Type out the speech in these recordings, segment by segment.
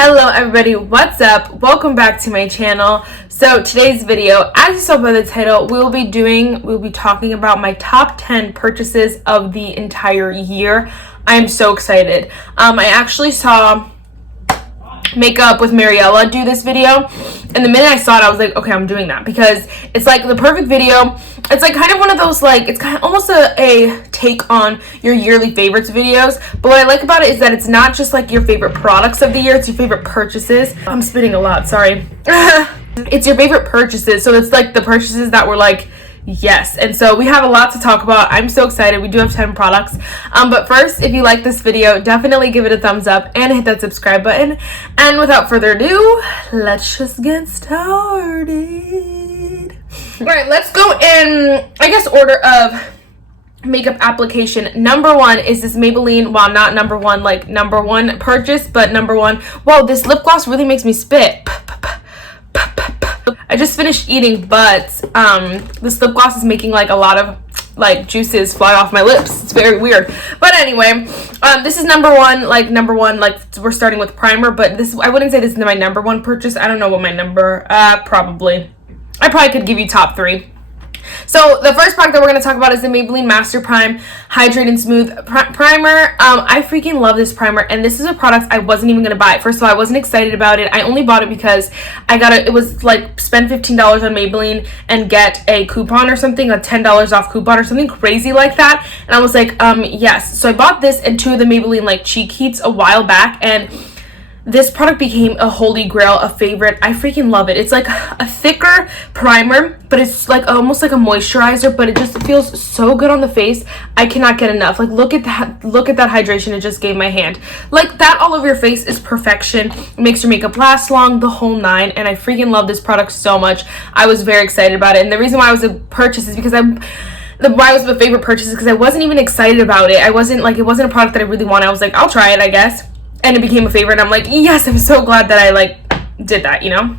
Hello everybody, what's up? Welcome back to my channel. So today's video, as you saw by the title, we'll be talking about my top 10 purchases of the entire year. I am so excited. I actually saw Makeup with Mariela do this video, and the minute I saw it I was like, okay, I'm doing that, because it's like the perfect video. It's like kind of one of those, like, it's kind of almost a take on your yearly favorites videos, but what I like about it is that it's not just like your favorite products of the year, it's your favorite purchases. I'm spitting a lot, sorry. It's your favorite purchases, so it's like the purchases that were like, yes. And so we have a lot to talk about. I'm so excited. We do have 10 products, but first, if you like this video, definitely give it a thumbs up and hit that subscribe button. And without further ado, let's just get started. All right, let's go in, I guess, order of makeup application. Number one is this Maybelline, well, not number one like number one purchase, but number one. Whoa, this lip gloss really makes me spit. I just finished eating, but this lip gloss is making like a lot of like juices fly off my lips. It's very weird. But anyway, this is number one, like we're starting with primer, but this, I wouldn't say this is my number one purchase. I don't know what my number, I probably could give you top three. So the first product that we're going to talk about is the Maybelline Master Prime Hydrate and Smooth Primer. I freaking love this primer, and this is a product I wasn't even going to buy. First of all, I wasn't excited about it. I only bought it because I got it was like spend $15 on Maybelline and get a coupon or something, a $10 off coupon or something crazy like that. And I was like, yes. So I bought this and two of the Maybelline like cheek heats a while back, and this product became a holy grail, a favorite. I freaking love it. It's like a thicker primer, but it's like almost like a moisturizer, but it just feels so good on the face. I cannot get enough. Like, look at that hydration it just gave my hand. Like, that all over your face is perfection. It makes your makeup last long, the whole nine, and I freaking love this product so much. I was very excited about it, and the reason why I was a purchase is because why it was my favorite purchase is because I wasn't even excited about it. I wasn't like, it wasn't a product that I really wanted. I was like, I'll try it, I guess. And it became a favorite, and I'm like, yes, I'm so glad that I like did that, you know.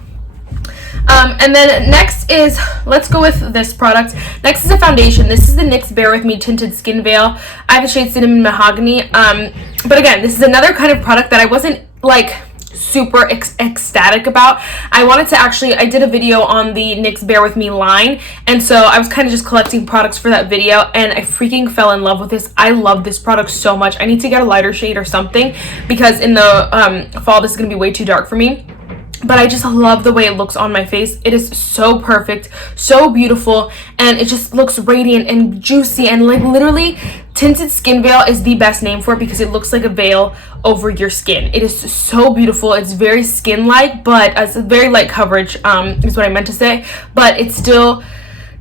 And then next is, let's go with this product. Next is a foundation. This is the NYX Bare With Me Tinted Skin Veil. I have the shade Cinnamon Mahogany. But again, this is another kind of product that I wasn't like super ecstatic about. I wanted to actually, I did a video on the NYX Bare With Me line, and so I was kind of just collecting products for that video, and I freaking fell in love with this. I love this product so much. I need to get a lighter shade or something, because in the fall this is gonna be way too dark for me, but I just love the way it looks on my face. It is so perfect, so beautiful, and it just looks radiant and juicy, and like literally tinted skin veil is the best name for it because it looks like a veil over your skin. It is so beautiful. It's very skin-like, but it's a very light coverage, is what I meant to say, but it still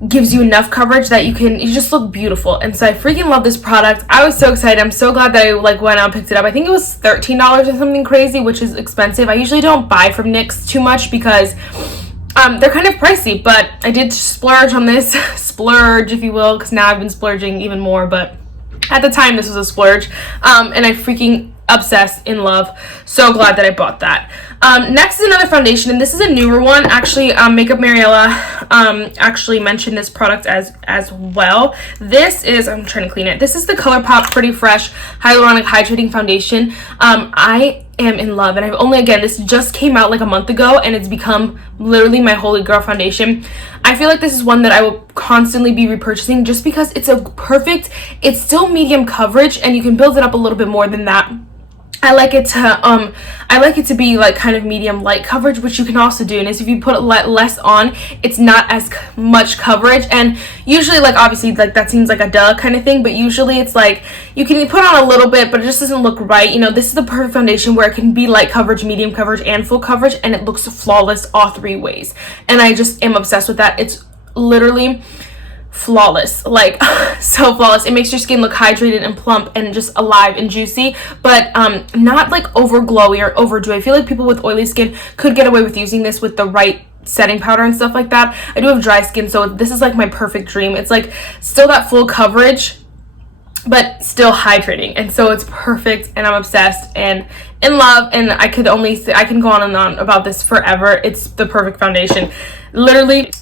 gives you enough coverage that you just look beautiful. And so I freaking love this product. I was so excited. I'm so glad that I like went out and picked it up. I think it was $13 or something crazy, which is expensive. I usually don't buy from NYX too much because they're kind of pricey, but I did splurge on this. Splurge, if you will, because now I've been splurging even more, but at the time this was a splurge, and I freaking obsessed, in love, so glad that I bought that. Next is another foundation, and this is a newer one. Actually, Makeup Mariela actually mentioned this product as well. This is, I'm trying to clean it, this is the ColourPop Pretty Fresh Hyaluronic Hydrating Foundation. I am in love, and I've only, again, this just came out like a month ago, and it's become literally my holy grail foundation. I feel like this is one that I will constantly be repurchasing just because it's a perfect, it's still medium coverage, and you can build it up a little bit more than that. I like it to be like kind of medium light coverage, which you can also do, and if you put less on, it's not as much coverage. And usually, like, obviously, like that seems like a duh kind of thing, but usually it's like you can put on a little bit, but it just doesn't look right. You know, this is the perfect foundation where it can be light coverage, medium coverage, and full coverage, and it looks flawless all three ways, and I just am obsessed with that. It's literally flawless, like so flawless. It makes your skin look hydrated and plump and just alive and juicy, but not like over glowy or over dewy. I feel like people with oily skin could get away with using this with the right setting powder and stuff like that. I do have dry skin, so this is like my perfect dream. It's like still that full coverage, but still hydrating, and so it's perfect, and I'm obsessed and in love, and I can go on and on about this forever. It's the perfect foundation, literally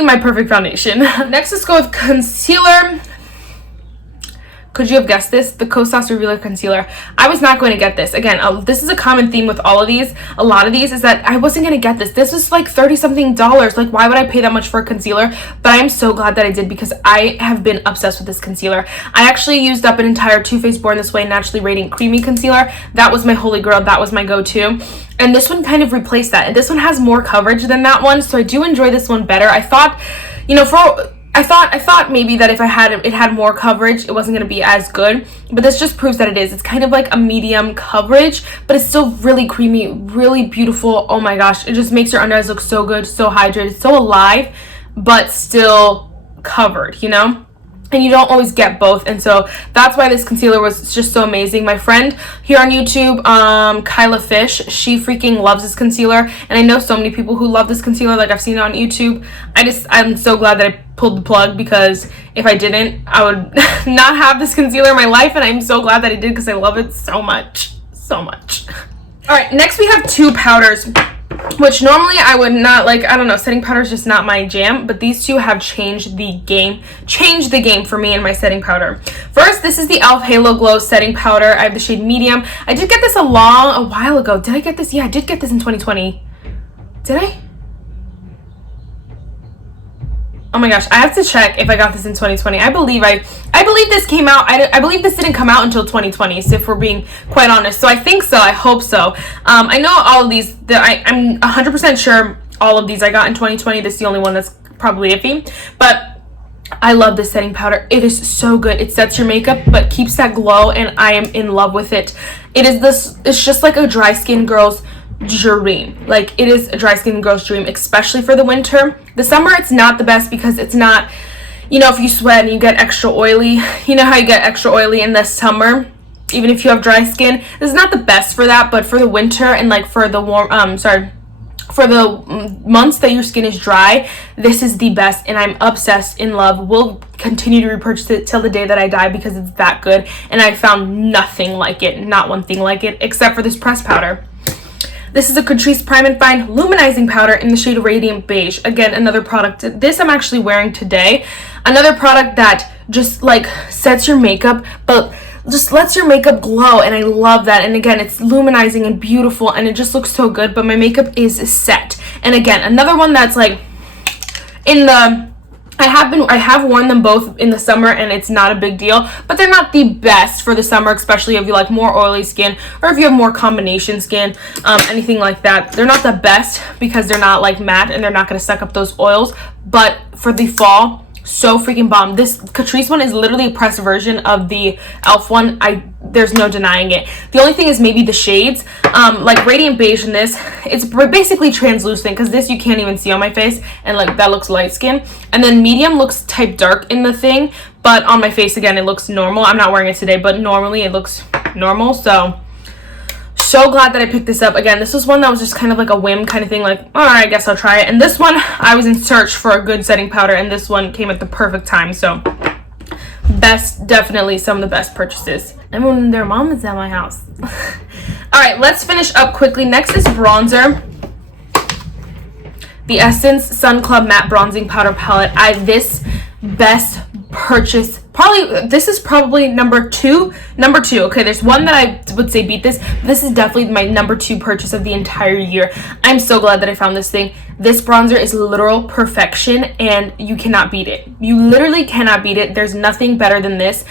my perfect foundation. Next, let's go with concealer. Could you have guessed this? The Kosas Revealer Concealer. I was not going to get this. Again, this is a common theme with all of these. A lot of these is that I wasn't going to get this. This was like $30-something. Like, why would I pay that much for a concealer? But I am so glad that I did because I have been obsessed with this concealer. I actually used up an entire Too Faced Born This Way Naturally Radiant Creamy Concealer. That was my holy grail. That was my go-to. And this one kind of replaced that. And this one has more coverage than that one. So I do enjoy this one better. I thought, you know, I thought maybe that if it had more coverage, it wasn't going to be as good, but this just proves that it is. It's kind of like a medium coverage, but it's still really creamy, really beautiful. Oh my gosh, it just makes your under eyes look so good, so hydrated, so alive, but still covered, you know? And you don't always get both, and so that's why this concealer was just so amazing. My friend here on YouTube, Kyla Fish, she freaking loves this concealer, and I know so many people who love this concealer. Like, I've seen it on YouTube. I'm so glad that I pulled the plug, because if I didn't, I would not have this concealer in my life, and I'm so glad that I did because I love it so much, so much. All right, next we have two powders, which normally I would not like. I don't know, setting powder is just not my jam, but these two have changed the game for me and my setting powder. First, this is the e.l.f. Halo Glow setting powder. I have the shade medium. I did get this a while ago. Did I get this? Yeah, I did get this in 2020. Did I? Oh my gosh, I have to check if I got this in 2020. I believe this came out. I believe this didn't come out until 2020, so if we're being quite honest. So I think so. I hope so. I know all of these. I'm 100% sure all of these I got in 2020. This is the only one that's probably iffy. But I love this setting powder. It is so good. It sets your makeup, but keeps that glow, and I am in love with it. It's just like a dry skin girl's dream. Like, it is a dry skin girl's dream, especially for the winter. The summer, it's not the best because it's not, you know, if you sweat and you get extra oily, you know how you get extra oily in the summer, even if you have dry skin. This is not the best for that, but for the winter and like for the for the months that your skin is dry, this is the best, and I'm obsessed, in love. Will continue to repurchase it till the day that I die because it's that good, and I found nothing like it, not one thing like it, except for this pressed powder. This is a Catrice Prime and Fine Luminizing Powder in the shade Radiant Beige. Again, another product. This I'm actually wearing today. Another product that just like sets your makeup, but just lets your makeup glow, and I love that. And again, it's luminizing and beautiful, and it just looks so good, but my makeup is set. And again, another one that's like in the... I have worn them both in the summer, and it's not a big deal, but they're not the best for the summer, especially if you like more oily skin or if you have more combination skin, anything like that. They're not the best because they're not like matte and they're not going to suck up those oils, but for the fall, so freaking bomb. This Catrice one is literally a pressed version of the e.l.f. one. There's no denying it. The only thing is maybe the shades. Like Radiant Beige in this, it's basically translucent, because this you can't even see on my face, and like that looks light skin. And then medium looks type dark in the thing, but on my face again it looks normal. I'm not wearing it today, but normally it looks normal. So glad that I picked this up. Again, this was one that was just kind of like a whim kind of thing, like, all right, I guess I'll try it. And this one, I was in search for a good setting powder, and this one came at the perfect time. So best, definitely some of the best purchases. And when their mom is at my house. All right, let's finish up quickly. Next is bronzer. The Essence Sun Club Matte Bronzing Powder Palette. This best purchase, this is probably number two. Okay, there's one that I would say beat this, but this is definitely my number 2 purchase of the entire year. I'm so glad that I found this thing. This bronzer is literal perfection, and you cannot beat it. You literally cannot beat it. There's nothing better than this.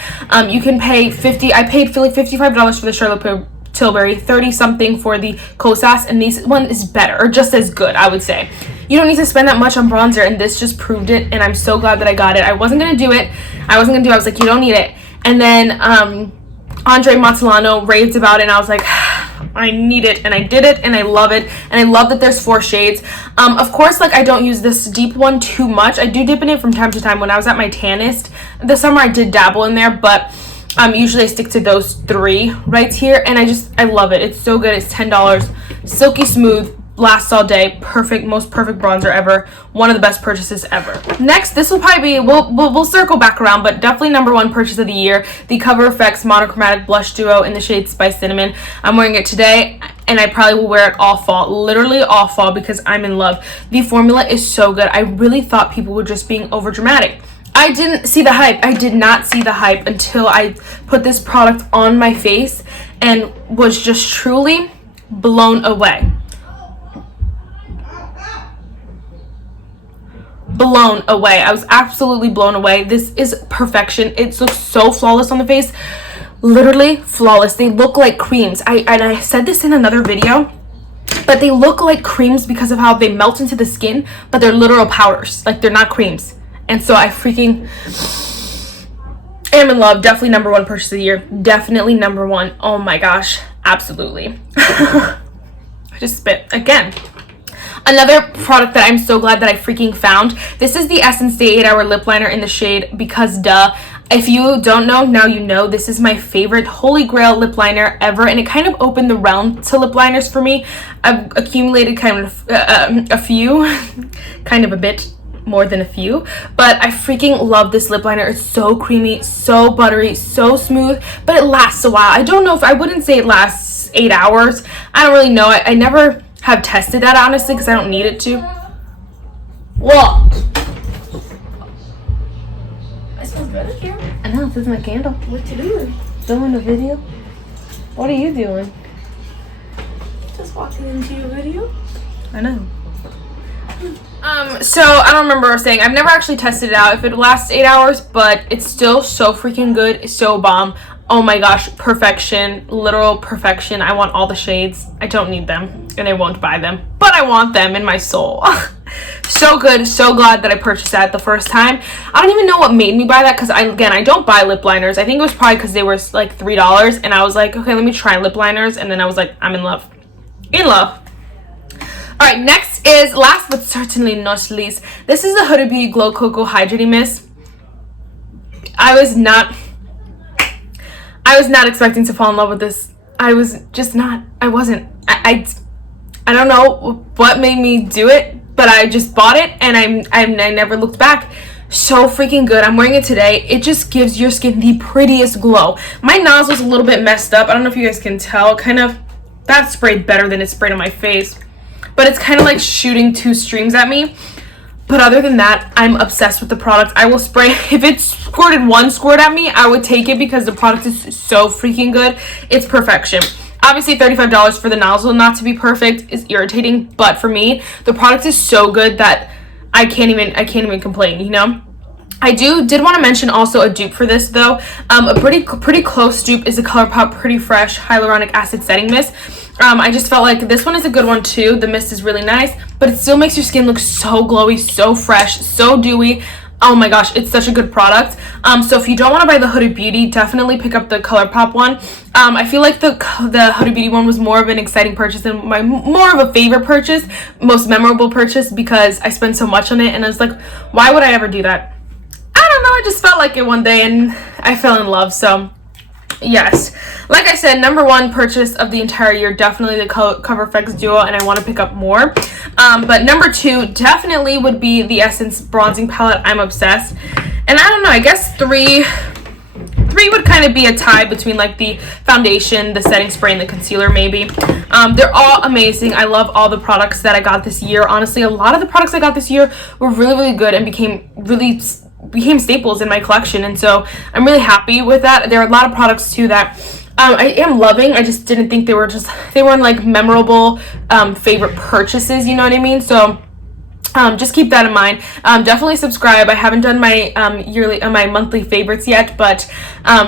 You can pay I paid $55 for the Charlotte Tilbury, 30 something for the Kosas, and this one is better, or just as good, I would say. You don't need to spend that much on bronzer, and this just proved it, and I'm so glad that I got it. I wasn't going to do it. I was like, you don't need it. And then Andre Montellano raved about it, and I was like, I need it, and I did it, and I love it, and I love that there's 4 shades. Of course, like, I don't use this deep one too much. I do dip in it from time to time. When I was at my tannist this summer, I did dabble in there, but usually I stick to those 3 right here, and I love it. It's so good. It's $10. Silky smooth, lasts all day, perfect, most perfect bronzer ever, one of the best purchases ever. Next, this will probably be, we'll circle back around, but definitely number 1 purchase of the year, the Cover FX Monochromatic Blush Duo in the shade Spice Cinnamon. I'm wearing it today, and I probably will wear it all fall, literally all fall, because I'm in love. The formula is so good. I really thought people were just being over dramatic. I didn't see the hype. I did not see the hype until I put this product on my face and was just truly blown away. Blown away. I was absolutely blown away. This is perfection. It looks so flawless on the face. Literally flawless. They look like creams. I said this in another video, but they look like creams because of how they melt into the skin, but they're literal powders. Like, they're not creams. And so I freaking am in love. Definitely number one purchase of the year. Definitely number one. Oh my gosh. Absolutely. I just spit again. Another product that I'm so glad that I freaking found. This is the Essence Day 8 Hour Lip Liner in the shade Because Duh. If you don't know, now you know. This is my favorite holy grail lip liner ever, and it kind of opened the realm to lip liners for me. I've accumulated kind of a few, kind of a bit more than a few, but I freaking love this lip liner. It's so creamy, so buttery, so smooth, but it lasts a while. I don't know if I wouldn't say it lasts 8 hours. I don't really know. I never have tested that, honestly, because I don't need it to. What? It smells good in here. I know, this is my candle. What you doing? Doing a video. What are you doing? Just walking into your video. I know. So I don't remember saying, I've never actually tested it out if it lasts 8 hours, but it's still so freaking good. It's so bomb. Oh my gosh, perfection, literal perfection. I want all the shades. I don't need them and I won't buy them, but I want them in my soul. So good. So glad that I purchased that the first time. I don't even know what made me buy that, because I don't buy lip liners. I think it was probably because they were like $3 and I was like, okay, let me try lip liners, and then I was like, I'm in love. In love. All right, next is, last but certainly not least, this is the Huda Beauty Glow Cocoa Hydrating Mist. I was not expecting to fall in love with this. I was just not. I wasn't. I don't know what made me do it, but I just bought it and I never looked back. So freaking good. I'm wearing it today. It just gives your skin the prettiest glow. My nozzle's a little bit messed up. I don't know if you guys can tell. Kind of, that sprayed better than it sprayed on my face, but it's kind of like shooting two streams at me. But other than that, I'm obsessed with the product. I will spray, if it squirted one squirt at me, I would take it because the product is so freaking good. It's perfection. Obviously, $35 for the nozzle not to be perfect is irritating, but for me, the product is so good that I can't even complain, you know? I did want to mention also a dupe for this though. A pretty close dupe is the ColourPop Pretty Fresh Hyaluronic Acid Setting Mist. I just felt like this one is a good one too. The mist is really nice, but it still makes your skin look so glowy, so fresh, so dewy. Oh my gosh, it's such a good product. So if you don't want to buy the Huda Beauty, definitely pick up the ColourPop one. I feel like the Huda Beauty one was more of an exciting purchase and more of a favorite purchase, most memorable purchase, because I spent so much on it and I was like, why would I ever do that? I don't know, I just felt like it one day and I fell in love. So yes, like I said, number one purchase of the entire year, definitely the Cover FX Duo, and I want to pick up more. But number two definitely would be the Essence Bronzing Palette. I'm obsessed. And I don't know, I guess three would kind of be a tie between like the foundation, the setting spray, and the concealer maybe. They're all amazing. I love all the products that I got this year. Honestly, a lot of the products I got this year were really good and became staples in my collection, and so I'm really happy with that. There are a lot of products too that I am loving. I just didn't think they weren't like memorable favorite purchases, you know what I mean? So just keep that in mind. Definitely subscribe. I haven't done my my monthly favorites yet, but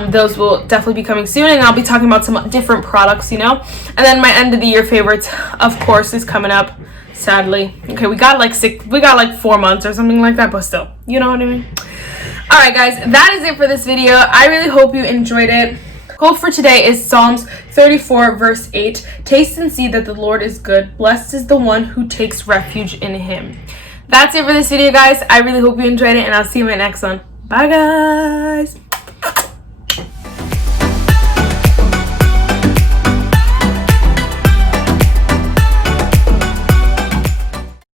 those will definitely be coming soon, and I'll be talking about some different products, you know. And then my end of the year favorites, of course, is coming up. Sadly, okay, we got like 4 months or something like that, but still, you know what I mean. All right, guys, that is it for this video. I really hope you enjoyed it. Quote for today is Psalms 34 verse 8. Taste and see that the Lord is good. Blessed is the one who takes refuge in him. That's it for this video, guys. I really hope you enjoyed it, and I'll see you in my next one. Bye, guys.